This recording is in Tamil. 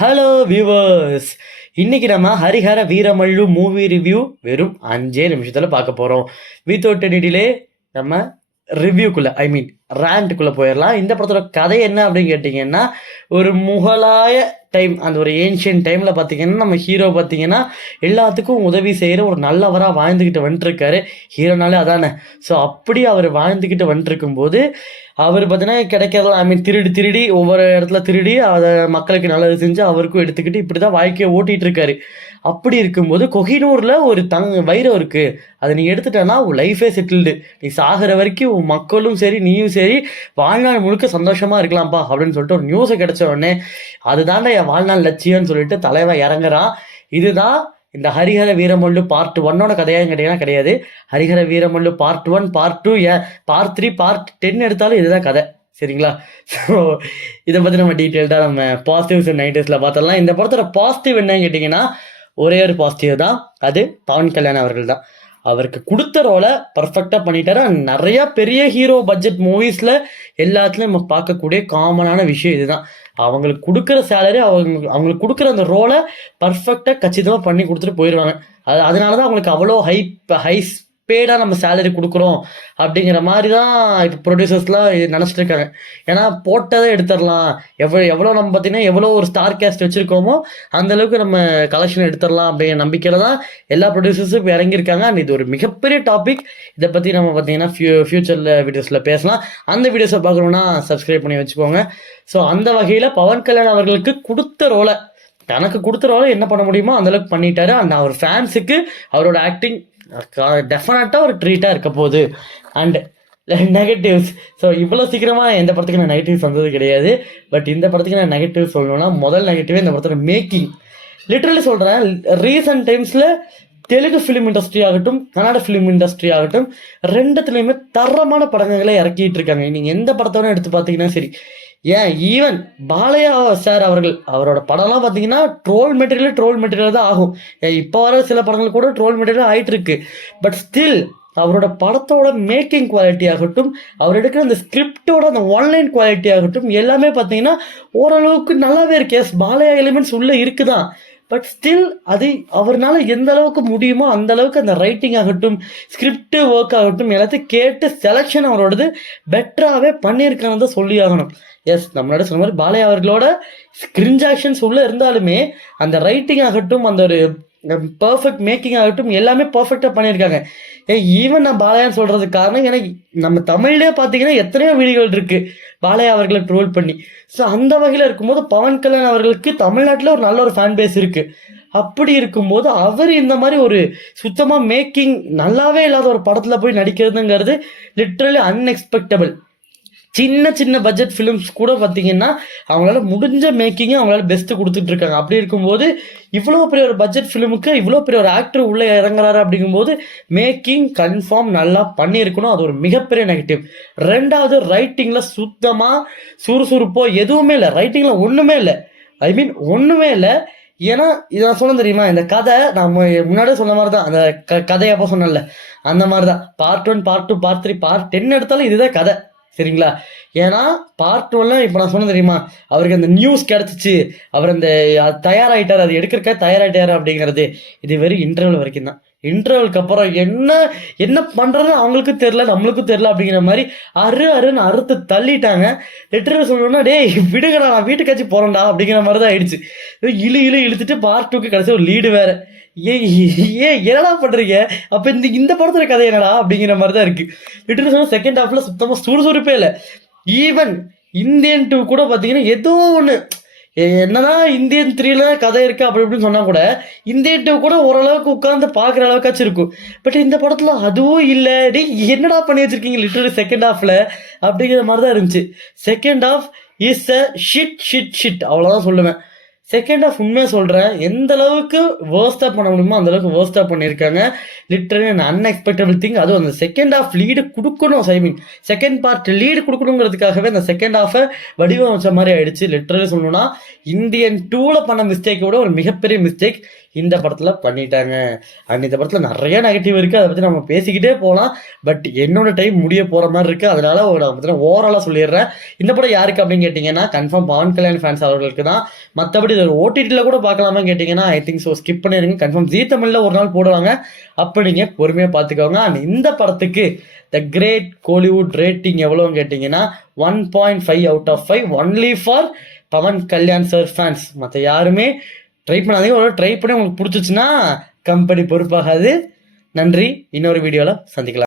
ஹலோ வியூவர்ஸ், இன்னைக்கு நம்ம ஹரிஹர வீரமல்லு மூவி ரிவ்யூ வெறும் 5 நிமிஷத்தில் பார்க்க போகிறோம். வித்தவுட் எனி டிலே நம்ம ரிவ்யூக்குள்ளே ரேண்ட்டுக்குள்ளே போயிடலாம். இந்த படத்தோட கதை என்ன அப்படின்னு கேட்டிங்கன்னா, ஒரு முகலாய டைம், அந்த ஒரு ஏன்ஷியன் டைமில் பார்த்தீங்கன்னா நம்ம ஹீரோ பார்த்தீங்கன்னா எல்லாத்துக்கும் உதவி செய்கிற ஒரு நல்லவராக வாழ்ந்துக்கிட்டு வந்துட்டுருக்காரு. ஹீரோனாலே அதானே. ஸோ அப்படி அவர் வாழ்ந்துக்கிட்டு வந்துட்டுருக்கும் போது அவர் பார்த்தீங்கன்னா கிடைக்கிறதெல்லாம் திருடி திருடி ஒவ்வொரு இடத்துல திருடி அதை மக்களுக்கு நல்லது செஞ்சு அவருக்கும் எடுத்துக்கிட்டு இப்படி தான் வாழ்க்கையை ஓட்டிகிட்டு இருக்காரு. அப்படி இருக்கும்போது கொஹினூரில் ஒரு வைரம் இருக்குது, அதை நீ எடுத்துட்டேன்னா உன் லைஃபே செட்டில்டு, நீ சாகிற வரைக்கும் உன் மக்களும் சரி நீயும் சரி வாழ்நாள் முழுக்க சந்தோஷமாக இருக்கலாம்ப்பா அப்படின்னு சொல்லிட்டு ஒரு நியூஸை கிடைச்ச உடனே அதுதான்டா என் வாழ்நாள் லட்சியம்னு சொல்லிட்டு தலைவன் இறங்குறான். இதுதான் இந்த ஹரிஹர வீரமல்லு பார்ட் 1 கதையாக கேட்டீங்கன்னா கிடையாது. Harihara Veeramallu part 1, part 2, part 3, part 10 எடுத்தாலும் இதுதான் கதை. சரிங்களா? ஸோ இதை பற்றி நம்ம டீட்டெயில்டாக நம்ம பாசிட்டிவ்ஸ் அண்ட் நெகட்டிவ்ஸில் பார்த்துடலாம். இந்த படத்தோட பாசிட்டிவ் என்னன்னு கேட்டிங்கன்னா ஒரே ஒரு பாசிட்டிவ் தான், அது பவன் கல்யாண் அவர்கள் தான். அவருக்கு கொடுத்த ரோலை பர்ஃபெக்டாக பண்ணிட்டாரு. நிறையா பெரிய ஹீரோ பட்ஜெட் மூவிஸில் எல்லாத்துலேயும் நம்ம பார்க்கக்கூடிய காமனான விஷயம் இதுதான். அவங்களுக்கு கொடுக்குற சேலரி, அவங்களுக்கு கொடுக்குற அந்த ரோலை பர்ஃபெக்டாக கச்சிதமாக பண்ணி கொடுத்துட்டு போயிடுவாங்க. அதனால தான் அவங்களுக்கு அவ்வளோ ஹை பேடாக நம்ம சேலரி கொடுக்குறோம் அப்படிங்கிற மாதிரி தான் இப்போ ப்ரொடியூசர்ஸ்லாம் நினச்சிட்டு இருக்காங்க. ஏன்னா போட்டதை எடுத்துடலாம், எவ்வளோ நம்ம பார்த்தீங்கன்னா எவ்வளோ ஒரு ஸ்டார் கேஸ்ட் வச்சுருக்கோமோ அந்தளவுக்கு நம்ம கலெக்ஷன் எடுத்துடலாம் அப்படிங்கிற நம்பிக்கையில் தான் எல்லா ப்ரொடியூசர்ஸும் இப்போ இறங்கியிருக்காங்க. அண்ட் இது ஒரு மிகப்பெரிய டாபிக். இதை பற்றி நம்ம பார்த்தீங்கன்னா ஃபியூச்சரில் வீடியோஸில் பேசலாம். அந்த வீடியோஸை பார்க்கணுன்னா சப்ஸ்கிரைப் பண்ணி வச்சுக்கோங்க. ஸோ அந்த வகையில் பவன் கல்யாண் அவர்களுக்கு கொடுத்த ரோலை, தனக்கு கொடுத்த ரோலை என்ன பண்ண முடியுமோ அந்தளவுக்கு பண்ணிட்டாரு. அண்ட் அவர் ஃபேன்ஸுக்கு அவரோட ஆக்டிங் டெஃபினட்டாக ஒரு ட்ரீட்டாக இருக்க போகுது. அண்ட் நெகட்டிவ்ஸ், ஸோ இவ்வளோ சீக்கிரமாக எந்த படத்துக்கு நான் நெகட்டிவ்ஸ் வந்தது கிடையாது. பட் இந்த படத்துக்கு நான் நெகட்டிவ் சொல்லணும்னா முதல் நெகட்டிவே இந்த படத்தோட மேக்கிங். லிட்டரலி சொல்கிறேன், ரீசன்ட் டைம்ஸில் தெலுங்கு ஃபிலிம் இண்டஸ்ட்ரி ஆகட்டும் கன்னட ஃபிலிம் இண்டஸ்ட்ரி ஆகட்டும் ரெண்டுத்துலேயுமே தரமான படங்களை இறக்கிட்டு இருக்காங்க. நீங்கள் எந்த படத்தோட எடுத்து பார்த்தீங்கன்னா சரி, ஏன் ஈவன் பாலையா சார் அவரோட படம்லாம் பார்த்தீங்கன்னா ட்ரோல் மெட்டீரியல் தான் ஆகும். இப்போ வர சில படங்கள் கூட ட்ரோல் மெட்டீரியல் ஆகிட்டு இருக்கு. பட் ஸ்டில் அவரோட படத்தோட மேக்கிங் குவாலிட்டி ஆகட்டும், அவர் எடுக்கிற அந்த ஸ்கிரிப்டோட அந்த ஆன்லைன் குவாலிட்டி ஆகட்டும் எல்லாமே பார்த்தீங்கன்னா ஓரளவுக்கு நல்லாவே இருக்கு. எஸ், பாலையா எலிமெண்ட்ஸ் உள்ளே இருக்குதான். பட் ஸ்டில் அது அவர்னால எந்த அளவுக்கு முடியுமோ அந்த அளவுக்கு அந்த ரைட்டிங் ஆகட்டும் ஸ்கிரிப்ட் ஒர்க் ஆகட்டும் எல்லாத்தையும் கேட்டு செலெக்ஷன் அவரோடது பெட்டராகவே பண்ணியிருக்கான்னு தான் சொல்லி ஆகணும். எஸ், நம்மளோட சொன்ன மாதிரி பாலையா அவர்களோட ஸ்கிரின்ஜாக்ஷன்ஸ் உள்ளே இருந்தாலுமே அந்த ரைட்டிங் ஆகட்டும் அந்த ஒரு பர்ஃபெக்ட் மேக்கிங் ஆகட்டும் எல்லாமே பர்ஃபெக்டாக பண்ணியிருக்காங்க. ஈவன் நான் பாலையான்னு சொல்கிறதுக்கு காரணம், ஏன்னா நம்ம தமிழ்லேயே பார்த்தீங்கன்னா எத்தனையோ வீடியோகள் இருக்குது பாலையா அவர்களை ட்ரோல் பண்ணி. ஸோ அந்த வகையில் இருக்கும்போது பவன் கல்யாண் அவர்களுக்கு தமிழ்நாட்டில் ஒரு நல்ல ஒரு ஃபேன் பேஸ் இருக்குது. அப்படி இருக்கும்போது அவர் இந்த மாதிரி ஒரு சுத்தமாக மேக்கிங் நல்லாவே இல்லாத ஒரு படத்தில் போய் நடிக்கிறதுங்கிறது லிட்ரலி அன்எக்ஸ்பெக்டபிள். சின்ன சின்ன பட்ஜெட் ஃபிலிம்ஸ் கூட பார்த்தீங்கன்னா அவங்களால முடிஞ்ச மேக்கிங்கை அவங்களால பெஸ்ட்டு கொடுத்துட்டு இருக்காங்க. அப்படி இருக்கும்போது இவ்வளோ பெரிய ஒரு பட்ஜெட் ஃபிலிமுக்கு இவ்வளோ பெரிய ஒரு ஆக்டர் உள்ளே இறங்குறாரு அப்படிங்கும்போது மேக்கிங் கன்ஃபார்ம் நல்லா பண்ணியிருக்கணும். அது ஒரு மிகப்பெரிய நெகட்டிவ். ரெண்டாவது, ரைட்டிங்கில் சுத்தமாக சுறுசுறுப்போ எதுவுமே இல்லை. ரைட்டிங்கில் ஒன்றுமே இல்லை, ஒன்றுமே இல்லை. ஏன்னா இதை நான் சொன்ன தெரியுமா, இந்த கதை நம்ம முன்னாடியே சொன்ன மாதிரி தான், அந்த கதையப்போ சொன்னல அந்த மாதிரி தான். பார்ட் 1, பார்ட் 2, பார்ட் 3, பார்ட் 10 எடுத்தாலும் இதுதான் கதை. சரிங்களா? ஏன்னா பார்ட் 1 இப்போ நான் சொன்ன தெரியுமா, அவருக்கு அந்த நியூஸ் கிடச்சிச்சு, அவர் அந்த தயாராகிட்டார், அது எடுக்கிறக்காக தயாராகிட்டார் அப்படிங்கிறது இது வெறும் இன்டர்வல் வரைக்கும் தான். இன்டர்வலுக்கு அப்புறம் என்ன பண்ணுறது அவங்களுக்கும் தெரில நம்மளுக்கும் தெரில அப்படிங்கிற மாதிரி அருன்னு அறுத்து தள்ளிட்டாங்க. லிட்டரல் சொல்லணும்னா டேய் விடுங்கடா நான் வீட்டுக்காச்சும் போகிறேன்டா அப்படிங்கிற மாதிரி தான் ஆயிடுச்சு. இழுத்துட்டு பார்ட் 2க்கு கடைசி ஒரு லீடு வேறு. என்னடா பண்ணுறீங்க அப்போ இந்த படத்துல கதை என்னடா அப்படிங்கிற மாதிரி தான் இருக்குது. லிட்டரல் சொன்னால் செகண்ட் ஹாஃப்ல சுத்தமாக சுறுசுறுப்பே இல்லை. ஈவன் இந்தியன் 2 கூட பார்த்தீங்கன்னா ஏதோ ஒன்று, என்னதான் இந்தியன் 3ல கதை இருக்கு அப்படி இப்படின்னு சொன்னா கூட இந்தியன் 2 கூட ஓரளவுக்கு உட்காந்து பார்க்குற அளவுக்காச்சும் இருக்கும். பட் இந்த படத்துல அதுவும் இல்லை. என்னடா பண்ணி வச்சிருக்கீங்க லிட்டரலி செகண்ட் ஹாஃப்ல அப்படிங்கிற மாதிரி தான் இருந்துச்சு. Second half is a shit அவ்வளோதான் சொல்லுவேன். செகண்ட் ஹாஃப் உண்மையாக சொல்கிறேன், எந்த அளவுக்கு வேர்ஸ்டாக பண்ண முடியுமோ அந்த அளவுக்கு வேர்ஸ்டாக பண்ணியிருக்காங்க. Literally unexpectable thing. அதுவும் அந்த செகண்ட் ஹாஃப் லீடு கொடுக்கணும், செகண்ட் பார்ட் லீடு கொடுக்கணுங்கிறதுக்காகவே அந்த செகண்ட் ஹாஃபை வடிவமைச்ச மாதிரி ஆயிடுச்சு. லிட்டரலி சொல்லணும்னா இந்தியன் 2ல பண்ண மிஸ்டேக்கை விட ஒரு மிகப்பெரிய மிஸ்டேக் இந்த படத்தில் பண்ணிட்டாங்க. அண்ட் இந்த படத்தில் நிறைய நெகட்டிவ் இருக்குது, அதை பற்றி நம்ம பேசிக்கிட்டே போகலாம். பட் என்னோட டைம் முடிய போகிற மாதிரி இருக்குது, அதனால நான் ஓவராலாக சொல்லிடுறேன். இந்த படம் யாருக்கு அப்படின்னு கேட்டிங்கன்னா கன்ஃபார்ம் பவன் கல்யாண் ஃபேன்ஸ் அவர்களுக்கு தான். மற்றபடி இது ஓடிடியில் கூட பார்க்கலாமா கேட்டிங்கன்னா ஐ திங்க் ஸோ ஸ்கிப் பண்ணிடுங்க. கன்ஃபார்ம் ஜீ தமிழில் ஒரு நாள் போடுவாங்க, அப்போ நீங்கள் பொறுமையாக பார்த்துக்கோங்க. அண்ட் இந்த படத்துக்கு த கிரேட் கோலிவுட் ரேட்டிங் எவ்வளோன்னு கேட்டிங்கன்னா 1.5 out of 5 only for Pawan Kalyan sir fans. மற்ற யாருமே ட்ரை பண்ணாதீங்க. ஒரு ட்ரை பண்ணி உங்களுக்கு பிடிச்சிச்சுன்னா கம்பெனி பொறுப்பாகாது. நன்றி, இன்னொரு வீடியோவில் சந்திக்கலாம்.